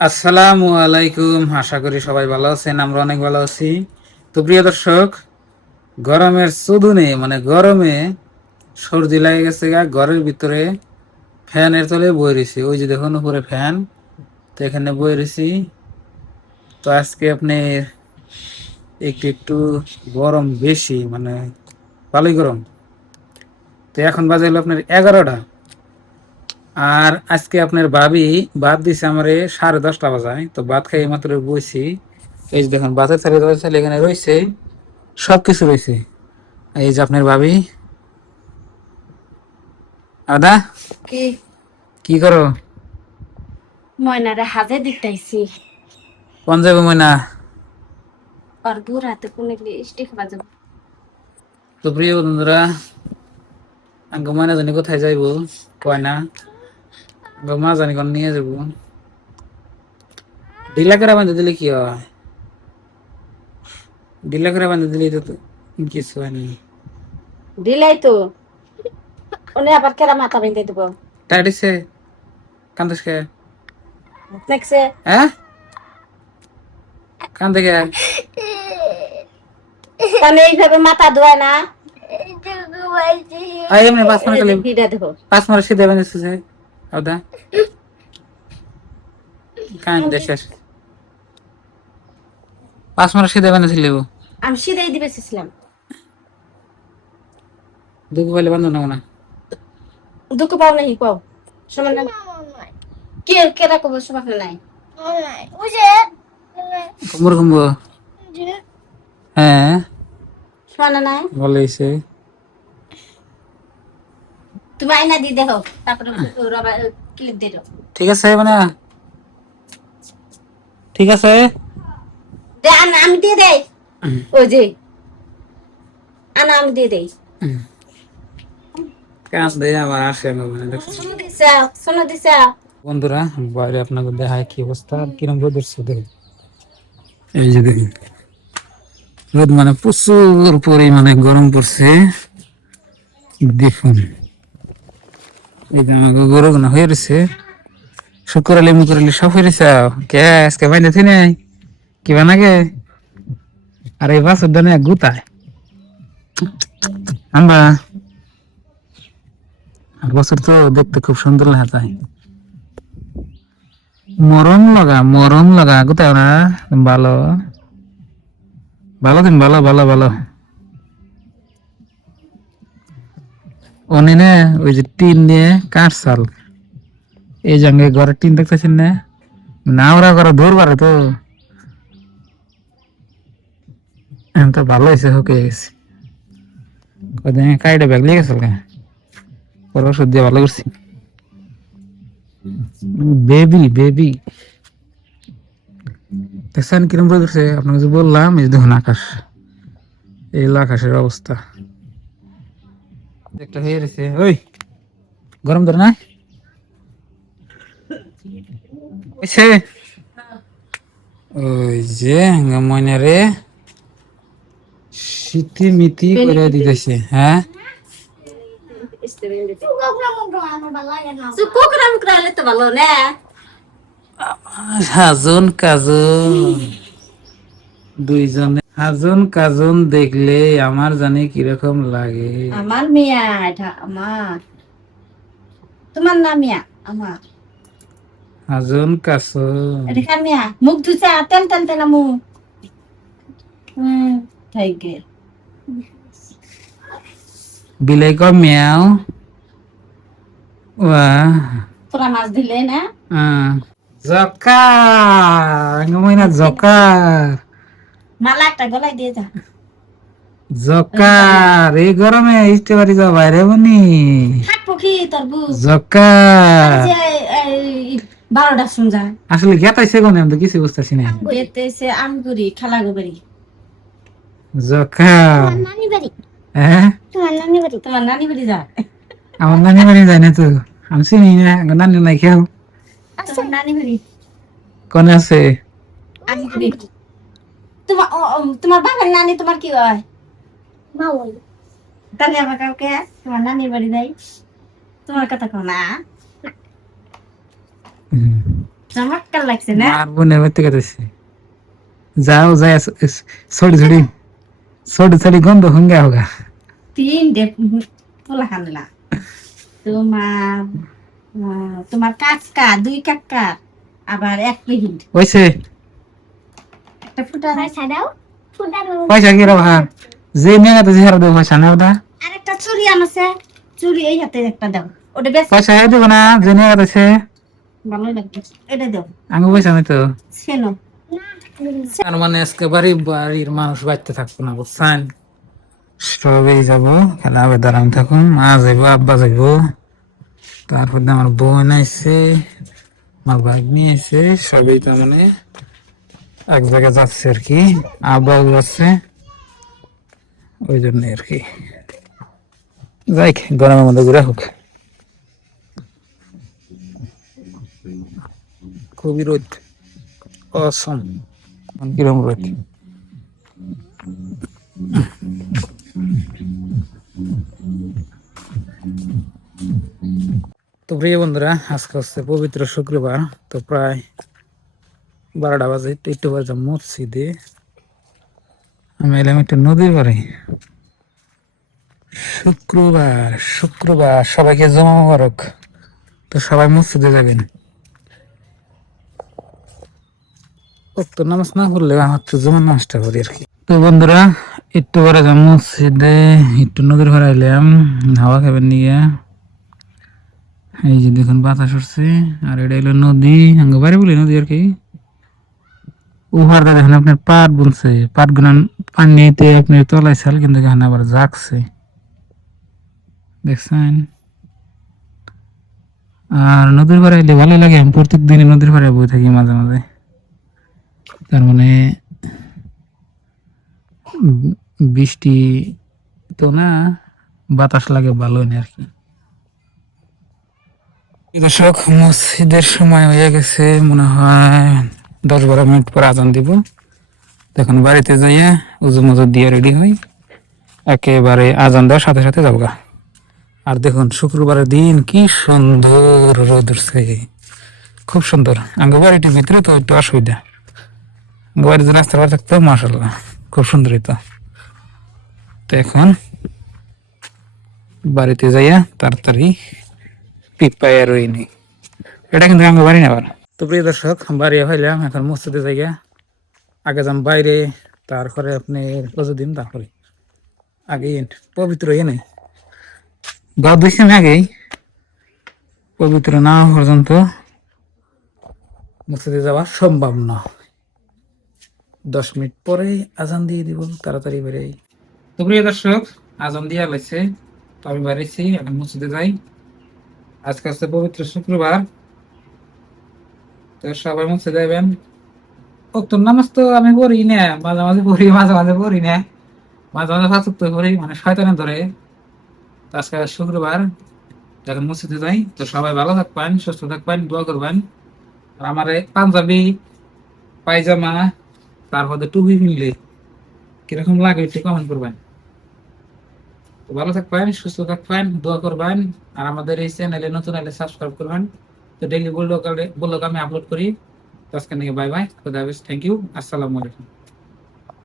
আসসালামু আলাইকুম, আশা করি সবাই ভালো আছেন। আমরা অনেক ভালো আছি। তো প্রিয় দর্শক, গরমের চুদুনে মানে গরমে সর্দি লাগে গেছে গা। ঘরের ভিতরে ফ্যানের তলে বই রয়েছি, ওই যে দেখুন উপরে ফ্যান, তো এখানে বই রয়েছি। তো আজকে আপনি একটু একটু গরম বেশি, মানে ভালোই গরম। তো এখন বাজে হলো আপনার 11টা। আর আজকে আপনার ভাবি ভাত দিছে আমারে 10:30 বাজায়। তো ভাত খাই মাত্র বইছি। এই যে দেখুন ভাতের থালি এখানে রয়েছে, সবকিছু রয়েছে। এই যে আপনার ভাবি। আদা, কি কি করো? ময়নারে হাজে দিতাইছি। কোন যাবো ময়না? আর বুড়াতে কোনে স্টিক বাজব। তো প্রিয় বন্ধুরা, আঙ্গ ময়না জানি কোথায় যাইবো, কয় না। আঙ্গ মা জানি কোন নিয়ে যাবো। ঢিলা করে বাঁধে দিলে কি হয়? ঢিলা করে বাঁধে দিলে তো কিছু হয় না। দিলাই তো ওনে আবার কেরা মাথা বেঁধে দেব। টাইটিছে কান্দিস কে? দেখছে হ্যাঁ, কান্দে কে? তাহলে এইভাবে মাথা ধোয় না। আই এমনি পাঁচ মার খালি ভিড়া দেবো। পাঁচ মার সিধে বাঁধেছে। আদা কান্দে শেষ। পাঁচ মার সিধে বাঁধেছিল। আমি সিধাই দিবে চেয়েছিলাম। দুঃখ পাইলে বান্ধব না। দুঃখ পাও নাই পাও সমান না। কে কেরা কব সমান নাই। কুমুর কুম্ভ, হ্যাঁ সমান নাই। বলেছে। তুমি আইনা দি দেখো তারপরে রবার ক্লিপ দিয়ে দাও। ঠিক আছে মানে, ঠিক আছে। দে আনা আমি দিয়ে দেই। ওই যে আনা আমি দিয়ে দেই। কান্দে আবার আসে না মানে দেখছো। শোনো দিছা শোনো দিছা। বন্ধুরা, বাইরে আপনাকে দেখায় কি অবস্থা, কিরম রোদ উঠছে দেখুন। এই যে দেখুন রোদ, মানে প্রচুর পরিমাণে গরম পড়ছে। দেখুন এই যে আমাকে গরু গোনা হয়ে রয়েছে, শুকুরালি মুকুরালি সব হয়ে রয়েছে। কে আজকে বাইরে থুই নাই কি বানাগে? আর এই বাসুর দানে গুতায় আমরা। আর বছর তো দেখতে খুব সুন্দর লাগে তাই। মরম লাগা কোথাও না। ভালো ভালো দিন, ভালো ভালো ভালো। অনে না, ওই যে টিন দিয়ে কাঠ চাল, এই জঙ্গে ঘরের টিন দেখতেছেন না, না ওরা ঘরে ধরবারে তো। এখন তো ভালো হয়েছে, হুকে গেছে। কদিন কাইটা ব্যাগ লিয়ে গেছিল, পরে ওষুধ দিয়ে ভালো করছি। বেবি বেবি দেখছেন কিরম রোদ উঠছে? আপনাকে যে বললাম, এই যে দেখুন আকাশ, এই হলো আকাশের অবস্থা। একটা হয়ে গেছে। ওই গরম ধরে না হইছে? ওই যে ময়না রে সিটি মিটি করে দিতেছে। হ্যাঁ, কুকুরাম করালে তো ভালো না। হাজন কাজন, দুইজনে হাজন কাজন দেখলে আমার জানি কিরকম লাগে। আমার মিয়া এটা আমার তোমার না মিয়া আমার হাজন কাজন। এটা কার মিয়া মুখ ধুইছে তেল তেল তেল মুখ তাই গে বিলাই কর মেয়াও। ওয়া তোরা মাছ দিলে না জকার ময়না, জকার মালা একটা গলায় দিয়ে যা জকার। এই গরমে ইস্তে বাড়ি যাও বাইরে বনি। থাকবো কি তোর বউ জকার। যে 12টা শুনজা আসলে গেতাইছে কোনে, আমি তো কিছু বুঝতেছি না। এতেছে আমগুড়ি খালা গোবারি জকার। নানি বাড়ি হ্যাঁ, তোমার নানি বাড়ি যা আমার নানি বাড়ি যায় না তো, আমি চিনি না। আমার নানি নাই কেউ। তোমার নানি বাড়ি কোনে আছে? আমগুড়ি তোমার তোমার বাবার নানি তোমার কি হয় মা বল তাহলে আমার কাউকে তোমার নানির বাড়ি যাই তোমার কথা কো না হুম। চমৎকার লাগছে না? আর বোনের বাড়িতে গেছে যাও যাই ছড়ি ছড়ি ছড়ি ছড়ি গন্ধ হঙ্গা হোগা 3 ডে পোলা হানলা তোমার তোমার কাকা 2 কাকা আবার 1 পেহিন্ড হইছে একটা ফুটা দাও পয়সা কি রে ভাই যে মেয়ে তো জিহার দেব পয়সা না ওটা আরেকটা চুড়ি আনছে চুড়ি এই হাতে একটা দাও ওটা বেশ পয়সা দেব না যে মেয়ে আছে ভালো লাগবে এটা দাও আমি পয়সা নাই তো ছেনো তার মানে আজকে বাড়ির মানুষ বাড়তে থাকবো না বুঝছেন সবাই যাবো খেলা হবে দাঁড়ান থাকুন মা যাইবো আব্বা যাইবো তারপর আমার বোন আইছে আমার ভাগ্নি আইছে সবই তার মানে এক জায়গায় যাচ্ছে আর কি আব্বাও যাচ্ছে ওই জন্য আর কি যাই গরমের মধ্যে ঘুরে হোক খুবই রোদ অসম কিরম রোদ তো প্রিয় বন্ধুরা আজকে হচ্ছে পবিত্র শুক্রবার তো প্রায় 12টা বাজে একটু বাজে মসজিদে আমি এলাম একটু নদীর পাড়ে শুক্রবার শুক্রবার সবাইকে জমা মোবারক তো সবাই মসজিদে যাবেন তো নামাজ না পড়লে আমার তো জমা নামাজটা করি আর কি তো বন্ধুরা একটু পরে যাম মসজিদে একটু নদীর পাড়ে এলাম হাওয়া খাবেন নিয়ে এই যে দেখুন বাতাস উঠছে আর এটা হলো নদী আঙ্গ বাড়ি বলি নদী আর কি উহারটা দেখেন আপনার পাট বুনছে পাট গুনান পানিতে আপনার তলায় চাল কিন্তু এখানে আবার জাগছে দেখছেন আর নদীর পাড়ে এলে ভালো লাগে আমি প্রত্যেক দিনই নদীর পাড়ে বই থাকি মাঝে মাঝে তার মানে বৃষ্টি তো না বাতাস লাগে ভালোই না আর কি দর্শক মসজিদের সময় হয়ে গেছে মনে হয় 10-12 মিনিট পর আজান দিব তখন বাড়িতে যাইয়া উজু মজু দিয়ে রেডি হই একেবারে আজান দেওয়ার সাথে সাথে যাবো আর দেখুন শুক্রবারের দিন কি সুন্দর রোদ উঠছে খুব সুন্দর আঙ্গ বাড়িটির ভিতরে তো একটু অসুবিধা বাড়িতে রাস্তা পার থাকতো মাশাল্লাহ খুব সুন্দর হইতো তো এখন বাড়িতে যাইয়া তাড়াতাড়ি পিপাইয়া রইনি এটা কিন্তু আঙ্গ বাড়ি না আবার তো প্রিয় দর্শক বাড়ি হইলাম এখন মসজিদে জায়গা আগে যাম বাইরে তারপরে আপনি দিন তারপরে আগে পবিত্র ইয়ে নেই বা দেখছি আমি আগেই পবিত্র না পর্যন্ত মসজিদে যাওয়া সম্ভব না 10 মিনিট পরে আজান দিয়ে দিব তাড়াতাড়ি বেরিয়ে তো প্রিয় দর্শক আজান দিয়ে লাগছে তো আমি বেরিয়েছি এখন মসজিদে যাই আজকে হচ্ছে পবিত্র শুক্রবার তো সবাই মসজিদে যাবেন তো নামাজ তো আমি পড়ি না মাঝে মাঝে পড়ি মাঝে মাঝে পড়ি না মাঝে মাঝে ফাঁসুক তো পড়ি মানে শয়তানে ধরে তো আজকে শুক্রবার যখন মসজিদে যাই তো সবাই ভালো থাকবেন সুস্থ থাকবেন দোয়া করবেন আর আমার পাঞ্জাবি পায়জামা তারপরে টুপি কিনলে কিরকম লাগে একটু কমেন্ট করবেন তো ভালো থাকবেন সুস্থ থাকবেন দোয়া করবেন আর আমাদের এই চ্যানেলে নতুন হলে সাবস্ক্রাইব করবেন তো ডেইলি ব্লগ আমি আপলোড করি তো আজকে বাই বাই খুদা হাফেজ থ্যাংক ইউ আসসালামু আলাইকুম